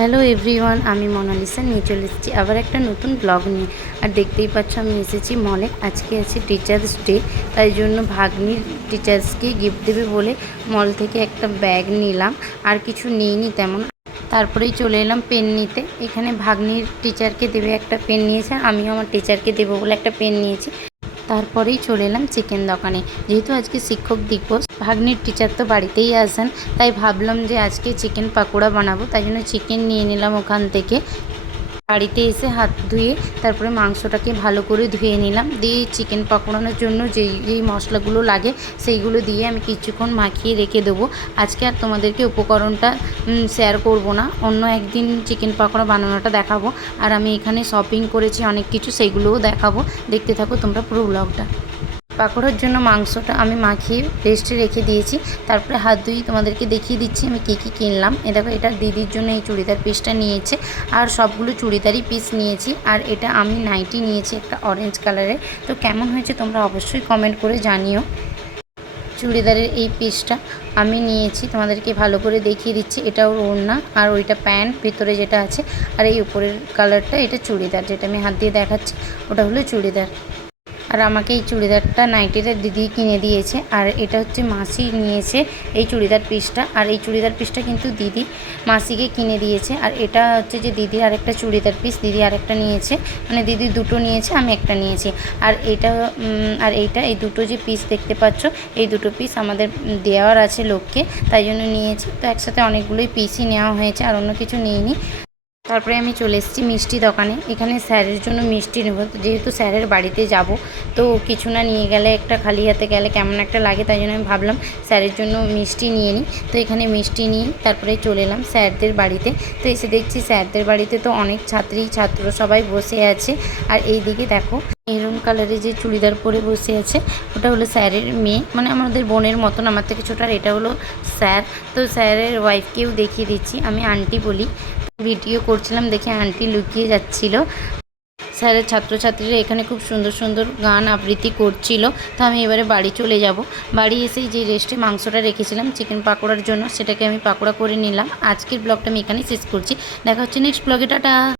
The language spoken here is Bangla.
হ্যালো এভরিওয়ান, আমি মোনালিসা নিয়ে চলে এসেছি আবার একটা নতুন ব্লগ নিয়ে। আর দেখতেই পাচ্ছ আমি এসেছি মলে। আজকে আছে টিচার্স ডে, তাই জন্য ভাগ্নির টিচার্সকে গিফট দেবে বলে মল থেকে একটা ব্যাগ নিলাম। আর কিছু নিইনি তেমন। তারপরেই চলে এলাম পেন নিতে। এখানে ভাগ্নির টিচারকে দেবে একটা পেন নিয়েছে, আমিও আমার টিচারকে দেবো বলে একটা পেন নিয়েছি। তারপরেই চলে এলাম চিকেন দোকানে। যেহেতু আজকে শিক্ষক দিবস, ভাগ্নির টিচার তো বাড়িতেই আসেন, তাই ভাবলাম যে আজকে চিকেন পাকোড়া বানাবো। তাই জন্য চিকেন নিয়ে নিলাম ওখান থেকে। বাড়িতে এসে হাত ধুয়ে তারপরে মাংসটাকে ভালো করে ধুয়ে নিলাম, দিয়ে চিকেন পাকোড়ানোর জন্য যেই যেই মশলাগুলো লাগে সেইগুলো দিয়ে আমি কিছুক্ষণ মাখিয়ে রেখে দেবো। আজকে আর তোমাদেরকে উপকরণটা শেয়ার করব না, অন্য একদিন চিকেন পাকোড়া বানানোটা দেখাবো। আর আমি এখানে শপিং করেছি অনেক কিছু, সেইগুলোও দেখাবো। দেখতে থাকো তোমরা পুরো ব্লগটা। পাকোড়ার জন্য মাংসটা আমি মাখিয়ে রেস্টে রেখে দিয়েছি। তারপরে হাত ধুয়ে তোমাদেরকে দেখিয়ে দিচ্ছি আমি কী কী কিনলাম। দেখো, এটা দিদির জন্য এই চুড়িদার পিসটা নিয়েছে, আর সবগুলো চুড়িদারই পিস নিয়েছি। আর এটা আমি নাইটি নিয়েছি একটা অরেঞ্জ কালারের। তো কেমন হয়েছে তোমরা অবশ্যই কমেন্ট করে জানিও। চুড়িদারের এই পিসটা আমি নিয়েছি, তোমাদেরকে ভালো করে দেখিয়ে দিচ্ছি। এটা ওর ওড়না, আর ওইটা প্যান্ট ভিতরে যেটা আছে, আর এই উপরের কালারটা এটা চুড়িদার, যেটা আমি হাত দিয়ে দেখাচ্ছি ওটা হলো চুড়িদার। আর আমাকে এই চুড়িদারটা নাইটিটা দিদি কিনে দিয়েছে। আর এটা হচ্ছে মাসি নিয়েছে এই চুড়িদার পিসটা। আর এই চুড়িদার পিসটা কিন্তু দিদি মাসিকে কিনে দিয়েছে। আর এটা হচ্ছে যে দিদির আরেকটা চুড়িদার পিস, দিদি আরেকটা নিয়েছে, মানে দিদি দুটো নিয়েছে, আমি একটা নিয়েছি। আর এইটা এই দুটো যে পিস দেখতে পাচ্ছ, এই দুটো পিস আমাদের দেওয়ার আছে লোককে, তাই জন্য নিয়েছি। তো একসাথে অনেকগুলোই পিসই নেওয়া হয়েছে, আর অন্য কিছু নিইনি। তারপরে আমি চলে এসেছি মিষ্টি দোকানে। এখানে স্যারের জন্য মিষ্টি নেব, যেহেতু স্যারের বাড়িতে যাব, তো কিছু না নিয়ে গেলে, একটা খালি হাতে গেলে কেমন একটা লাগে, তাই জন্য আমি ভাবলাম স্যারের জন্য মিষ্টি নিয়ে নিই। তো এখানে মিষ্টি নিয়ে তারপরে চলে এলাম স্যারদের বাড়িতে। তো এসে দেখছি স্যারদের বাড়িতে তো অনেক ছাত্র সবাই বসে আছে। আর এই দিকে দেখো, মেরুন কালারের যে চুড়িদার পরে বসে আছে ওটা হলো স্যারের মেয়ে, মানে আমাদের বোনের মতন, আমার থেকে ছোটো। আর এটা হলো স্যার। তো স্যারের ওয়াইফকেও দেখিয়ে দিচ্ছি, আমি আন্টি বলি। ভিডিও করছিলাম দেখে আন্টি লুকিয়ে যাচ্ছিল। স্যারের ছাত্রছাত্রীরা এখানে খুব সুন্দর সুন্দর গান আবৃত্তি করছিল। তো আমি এবারে বাড়ি চলে যাব। বাড়ি এসেই যে রেস্টে মাংসটা রেখেছিলাম চিকেন পাকোড়ার জন্য, সেটাকে আমি পাকোড়া করে নিলাম। আজকের ব্লগটা আমি এখানেই শেষ করছি। দেখা হচ্ছে নেক্সট ব্লগে, টাটা।